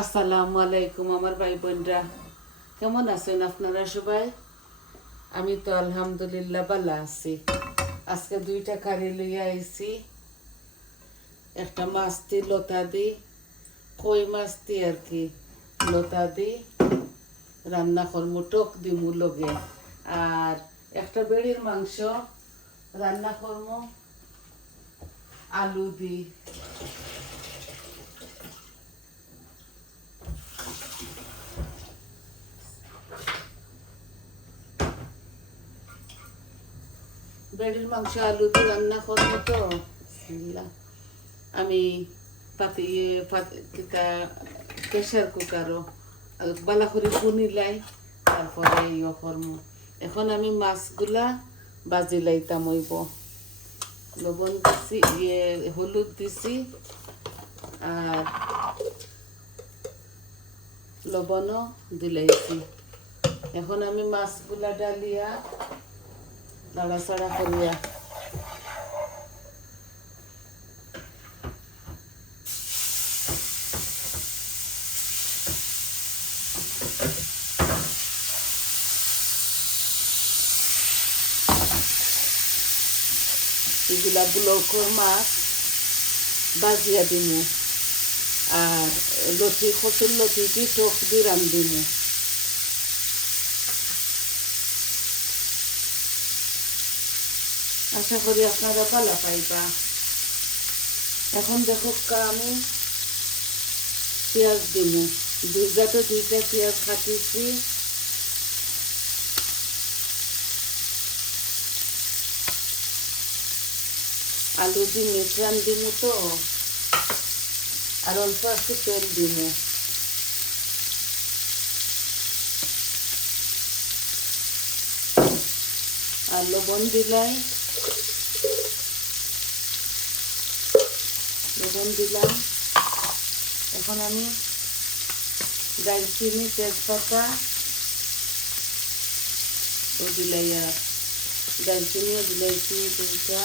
আসসালামু আলাইকুম আমার ভাই বোনরা, কেমন আছেন আপনারা সবাই? আমি তো আলহামদুলিল্লাহ ভালো আছি। আজকে দুইটা কারি লইয়া আইছি। একটা মাছ দি লতা দি, কই মাছ দি আর কি লতা দি রান্না করবো, টক দিমু লগে। আর একটা বেড়ির মাংস রান্না করবো আলু দি। বেড়ির মাংস আলু দিয়ে রান্না করবো তো বিসমিল্লাহ। আমি প্রেশার কুকারও বালা করে পুনি লাই, তারপরে ইয়ে করবো। এখন আমি মাছগুলা বাজি লাইতাম হইব। লবণ দিছি, হলুদ দিছি আর লবণও দিলাইছি। এখন আমি মাছগুলা ডালিয়া নাড়াচাড়া করিয়া এগুলা ব্লকের মাছ বাজিয়া দিমু। আর লতি কচুর লতি দি টক দি রান্ধিমু। আশা করি আপনারা ভালো পাইবা। এখন দেখো আমি পেঁয়াজ দিমু। দুইটা পেঁয়াজ কাটিছি। আলু দি মিশ্রণ দিমু তো, আর অল্প একটু তেল দিমু। আর লবণ দিলাম। এখন আমি দারচিনি তেজপাতা ও দিলাই, আর দারচিনিও দিলাইছি দুইটা,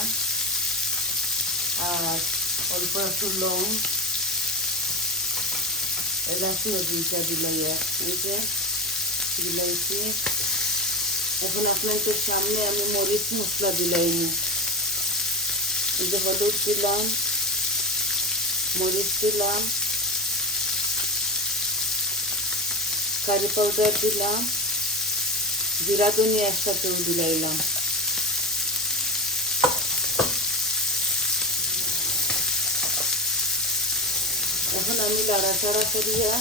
আর অল্প একটু লং এলাচিও দুইটা দিলাই, আর এই যে দিলাইছি। এখন আপনাদের সামনে আমি মরিচ মশলা দিলাইনি। এই যে হলুদ দিলাম, মরিচ দিলাম, কারি পাউডার দিলাম, জিরা ধনিয়া একসাথেও দিলাইলাম। এখন আমি লাড়াচাড়া করিয়া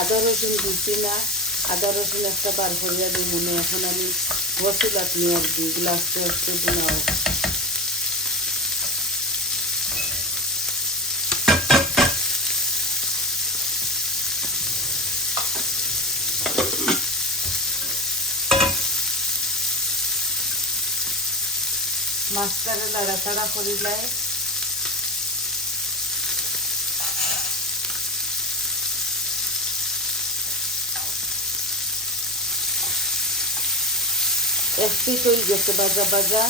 আদা রসুন দিচ্ছি না, আদা রসুন একটা বার করিয়া দিই মনে। এখন আমি মশলাত নিয়ে আর কি গ্লাসটা একটু দিনাও। মাছটারে লাড়াচাড়া করিলাই এক পিঠ হয়ে গেছে বাজা বাজা।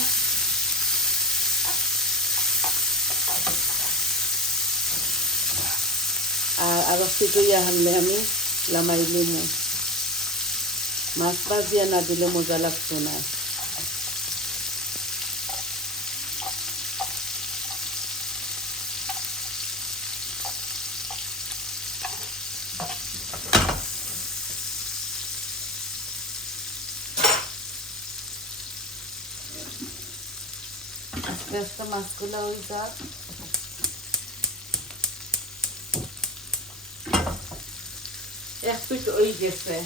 আর আরো পিঠ হইয়া হানলে আমি লামাই লিমু। মাছ ভাজিয়া না দিলে মজা লাগতো না। আস্তে আস্তে মাছগুলো হয়ে যাক। এক পিঠ হয়ে গেছে।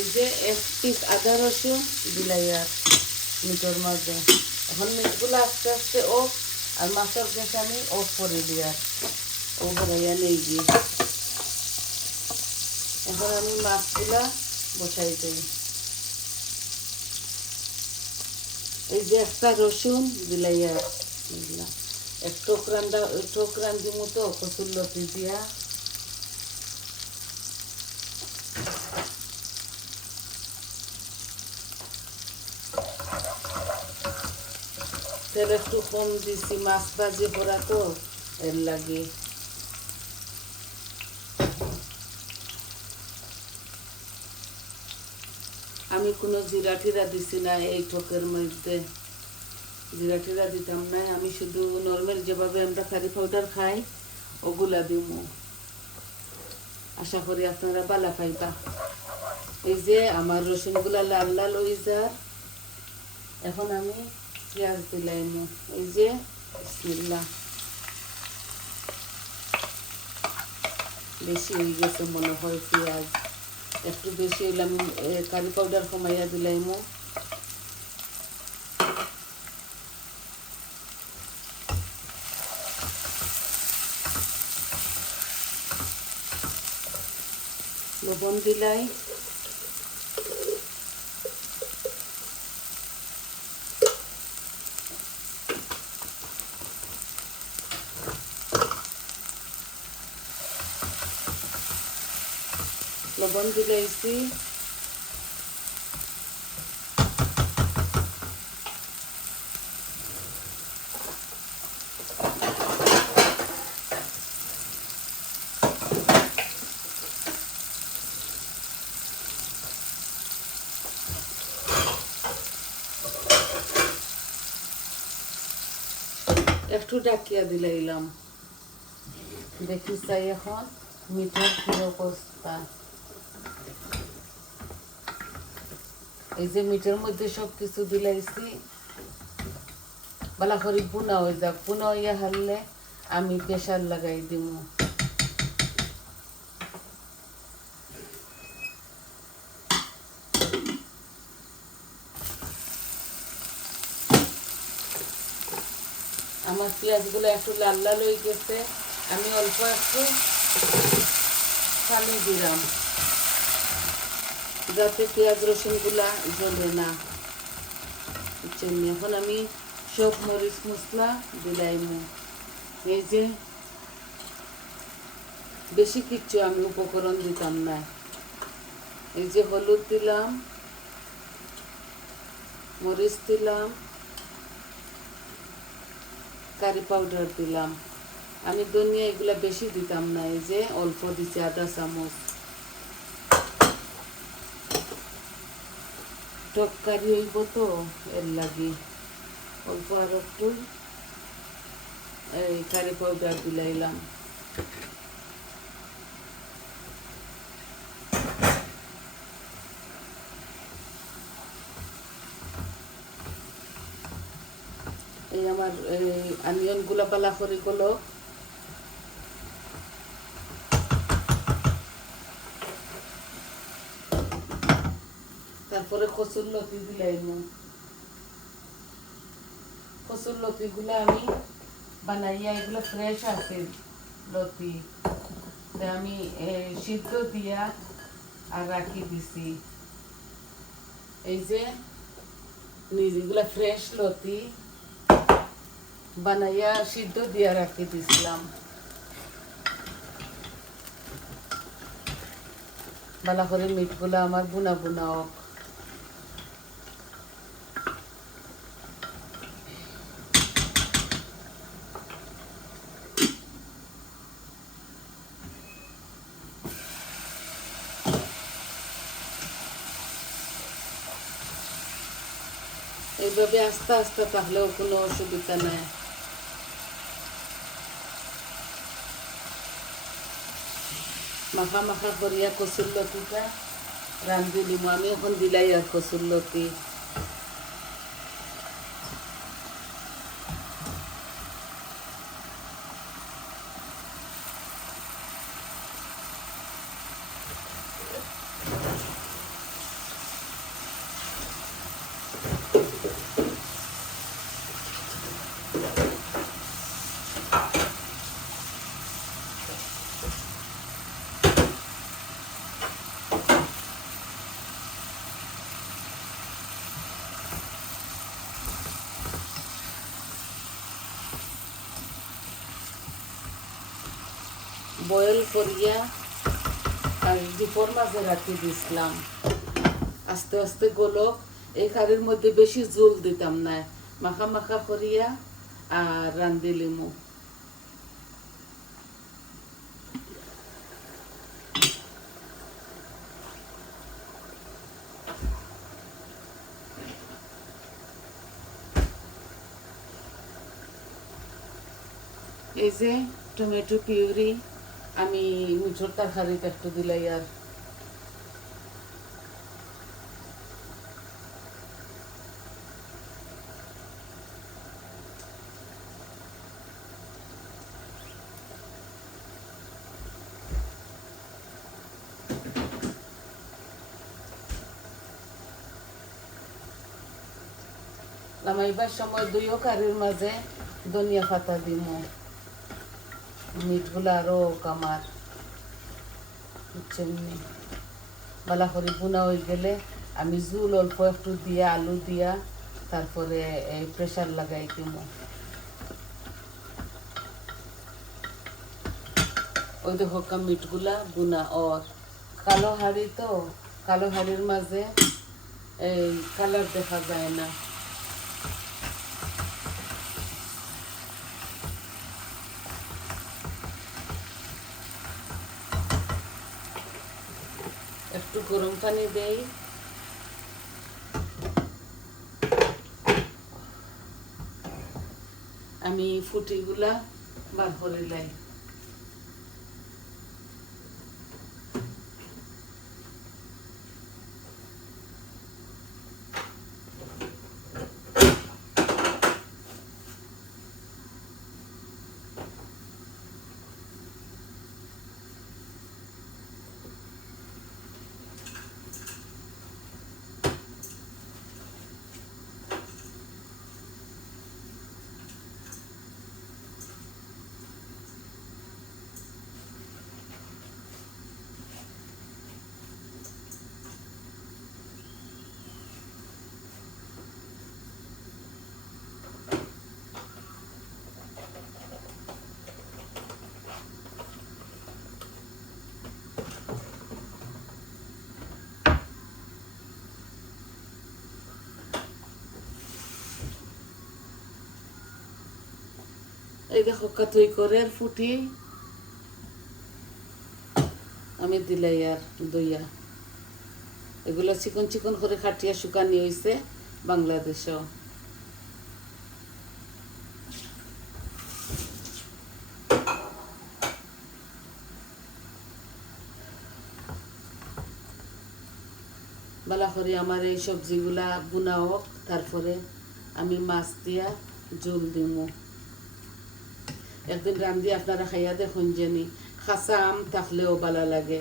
এই যে এক পিস আদা রসুন দিলাই আর মিটর মাঝে। এখন মিটগুলো আস্তে আস্তে অফ, আর মাছের গ্যাস আমি অফ করে দিই আর ও ভরাইয়া নেই গিয়ে। এখন আমি মাছগুলা বসাই দিই। এই যে একটা রসুন দিলাইয়া দিলাম, এক টোকরান দিব তো কসুর লতি দিয়া। তেল একটু কম দিছি, মাছ ভাজি পড়া তো এর লাগে। আমি কোনো জিরা টিরা দিছি না এই ঠকের মধ্যে, জিরা টিরা দিতাম না, আমি শুধু নর্মাল যেভাবে আমরা কারি পাউডার খাই ওগুলা দিব। আশা করি আপনারা বালা পাইবা। এই যে আমার রসুনগুলা লাল লাল হয়ে যায়, এখন আমি পেঁয়াজ দিলাম। এই যে বিসমিল্লাহ, বেশি হয়ে গেছে মনে হয় পেঁয়াজ, একটু বেশি হইলে আমি কারি পাউডার কমাইয়া দিলাম। লবণ দিলাই, লবণ দিলাইছি, একটু ডাকিয়া দিলাইলাম। দেখি চাই এখন মিঠার কি অবস্থা। এই যে মিঠার মধ্যে সব কিছু দিলাইছি, বালা করে বুনা হয়ে যাক, বুনা হইয়া হারলে আমি প্রেশার লাগাই দিব। আমার পেঁয়াজগুলো একটু লাল লাল হয়ে গেছে, আমি অল্প একটু পানি দিলাম যাতে পেঁয়াজ রসুনগুলা জ্বলে না। এখন আমি সব মরিচ মশলা দিলাম। এই যে বেশি কিচ্ছু আমি উপকরণ দিতাম না। এই যে হলুদ দিলাম, মরিচ দিলাম, কারি পাউডার দিলাম। আমি ধনিয়া এগুলা বেশি দিতাম না, এই যে অল্প দিচ্ছি, আধা চামচ। তরকারি হইব তো এর লাগে অল্প আর একটু এই কারি পাউডার দিলাইলাম। এই আমার অনিয়ন গুলা পালা করে গেল। তারপরে কচুর লতি দিলাইম। কচুর লতি গুলা আমি বানাইয়া, এগুলো ফ্রেশ আছে লতি, আমি সিদ্ধ দিয়া আর রাখি দিছি। এই যে নিজেগুলা ফ্রেশ লতি বানাইয়া সিদ্ধ দিয়া রাখি দিছিলাম। ভালো করে মিটগুলা আমার বুনা বুনা হোক। এইভাবে আস্তে আস্তে থাকলেও কোনো অসুবিধা নাই। মাখা মাখা করিয়া কচুর লতিটা রান্ধি দিব আমি। এখন দিলাই আর কচুর লতি। বয়েল করিয়া আর ডিপোর মাঝে রাখি দিছিলাম আস্তে আস্তে গোলক। এই কারির মধ্যে বেশি জল দিতাম না, মাখা মাখা করিয়া আর রান্ধি লিমু। এই যে টমেটো পিউরি আমি মিঠোর তরকারিতে একটু দিলাই আর নামাইবার সময় দুইও কারির মাঝে ধনিয়া পাতা দিমু, মিটগুলো আরো কামার বুঝছেন। বালা করে বুনা হয়ে গেলে আমি জুল অল্প একটু দিয়া আলু দিয়া তারপরে এই প্রেশার লাগাই দিমু। ওই দেখো মিটগুলা বুনা। ওর কালো হাড়ি তো, কালো হাড়ির মাঝে এই কালার দেখা যায় না। একটু গরম পানি দেই, আমি ফুটিগুলা বার করে লাই। এই দেখো কাতুই করে ফুটি আমি দিলাই আর দইয়া। এগুলো চিকন চিকন করে খাটিয়া শুকানি হয়েছে বাংলাদেশও। বালা করে আমার এই সবজিগুলা বুনা হোক, তারপরে আমি মাছ দিয়া জল দিমু। একদিন রান্ধি আপনারা খাইয়া দেখুন জানি, খাসা আম থাকলেও ভালো লাগে।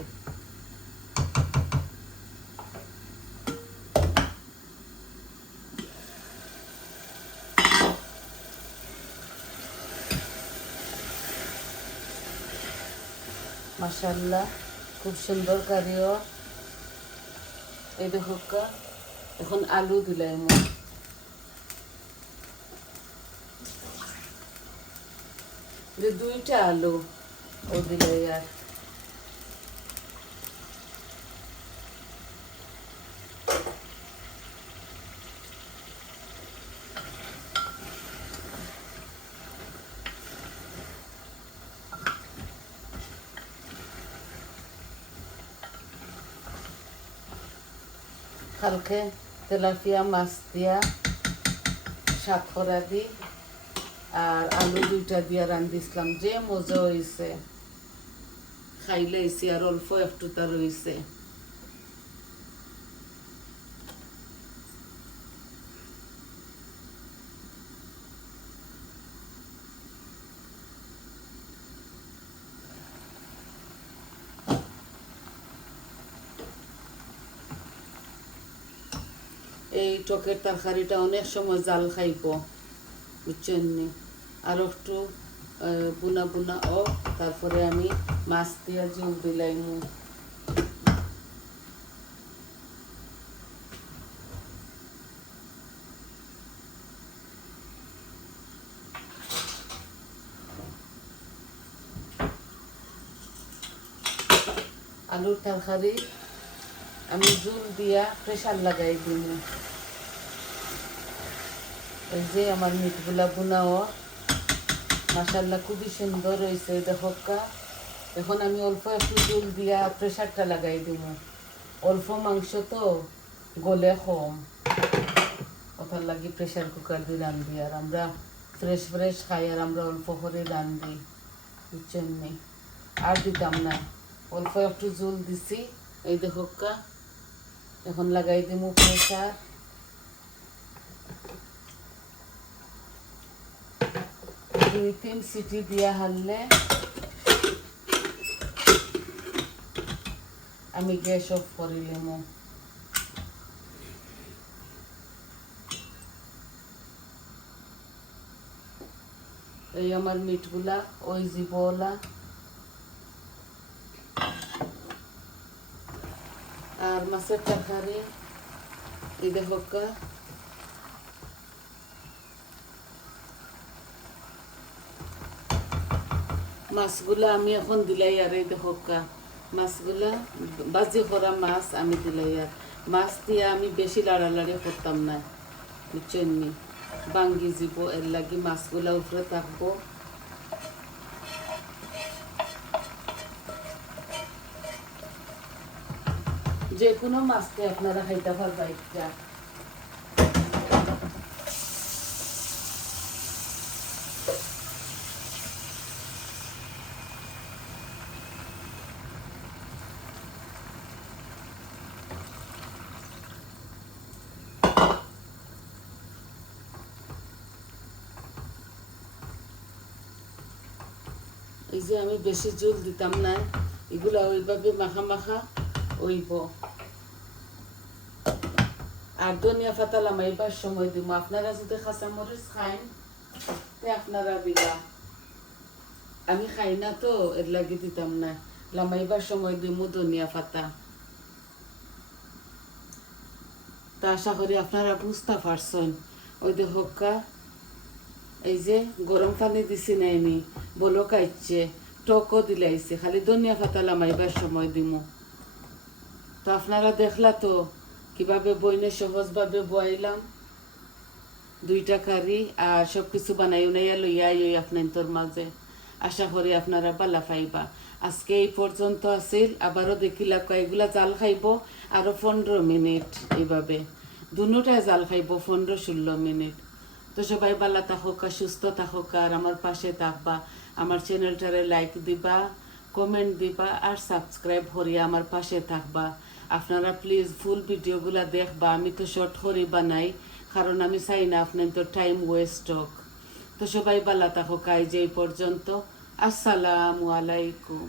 মাশাআল্লাহ খুব সুন্দর কারিও। এই দেখো এখন আলু দিলাম, দুইটা আলু ও দিলে আর কালকে তেলাপিয়া মাছ দিয়া শাক করা দি আর আলু দুইটা দিয়া রান্ধিছিলাম, যে মজা হয়েছে। খাইলেছি আর অল্প একটু তার রয়েছে। এই টকের তরকারিটা অনেক সময় জাল খাইব বুঝছেন, আর একটু বুনা বুনা ও তারপরে আমি মাছ দিয়া জল দিলাইমু। আলুর তরকারি আমি জুল দিয়া প্রেশার লাগাই দিই। এই যে আমার মিটগুলা বুনাও মাশাআল্লাহ খুবই সুন্দর হয়েছে দেখোকা। এখন আমি অল্প একটু জুল দিয়া প্রেশারটা লাগাই দিব। অল্প মাংস তো গলে কম, ওটার লাগি প্রেশার কুকার দিয়ে রান্ধি। আর আমরা ফ্রেশ ফ্রেশ খাই আর আমরা অল্প করে রান্ধি, বুঝছেন নি? আর দিতাম না, অল্প একটু জল দিছি। এই দেখোকা এখন লাগাই দিব প্রেশার। 2-3 সিটি দিয়া হারলে আমি গ্যাস অফ করিলাম। এই আমার মিটগুলা ওই জীবলা আর মাছের তরকারি। এই দেখোকা মাছগুলা আমি এখন দিলাই। আর এই দেখোকা মাছগুলা বাজি করা মাছ আমি দিলাই। আর মাছ দিয়ে আমি বেশি লাড়ালাড়ি করতাম না, বুঝছেন নি? ভাঙ্গি যাব, এর লাগি মাছগুলা উপরে থাকবো। যে কোনো মাছকে আপনারা খাইতে পারবা একটা। এই যে আমি বেশি জল দিতাম না, এগুলা ওইভাবে মাখা মাখা ওইব। আর ধনিয়া পাতা লামাইবার সময় দিব। আপনারা যদি কাঁচামরিচ খাইন তে আপনারা দিলা, আমি খাই না তো এর লাগি দিতাম না। লামাইবার সময় দিব ধনিয়া পাতা। তা আশা করি আপনারা বুঝতে পারছেন। ওই দেখোকা এই যে গরম পানি দিছি নাইনি, বলো কাইছে, টকও দিলাইছে, খালি ধনিয়া পাতা লামাইবার সময় দিব। তো আপনারা দেখলা তো কিভাবে বইনে সহজভাবে বয়াইলাম 2টা কারি আর সব কিছু বানাই উনাইয়া লইয়া আই আপনার মাঝে। আশা করি আপনারা ভালো পাইবা। আজকে এই পর্যন্ত আছিল। আবারও দেখিলাম এগুলা জাল খাইব আরো 15 মিনিট, এইভাবে দুটায় জাল খাইব 15-16 মিনিট। তো সবাই ভালো থাকুক, সুস্থ থাকুক আর আমার পাশে থাকবা। আমার চ্যানেলটারে লাইক দিবা, কমেন্ট দিবা আর সাবস্ক্রাইব করিয়া আমার পাশে থাকবা। আপনারা প্লিজ ফুল ভিডিওগুলা দেখবা। আমি তো শর্ট করে বানাই, কারণ আমি চাই না আপনার তো টাইম ওয়েস্ট হোক। তো সবাই ভালো থাকুক। আজ এই পর্যন্ত। আসসালামু আলাইকুম।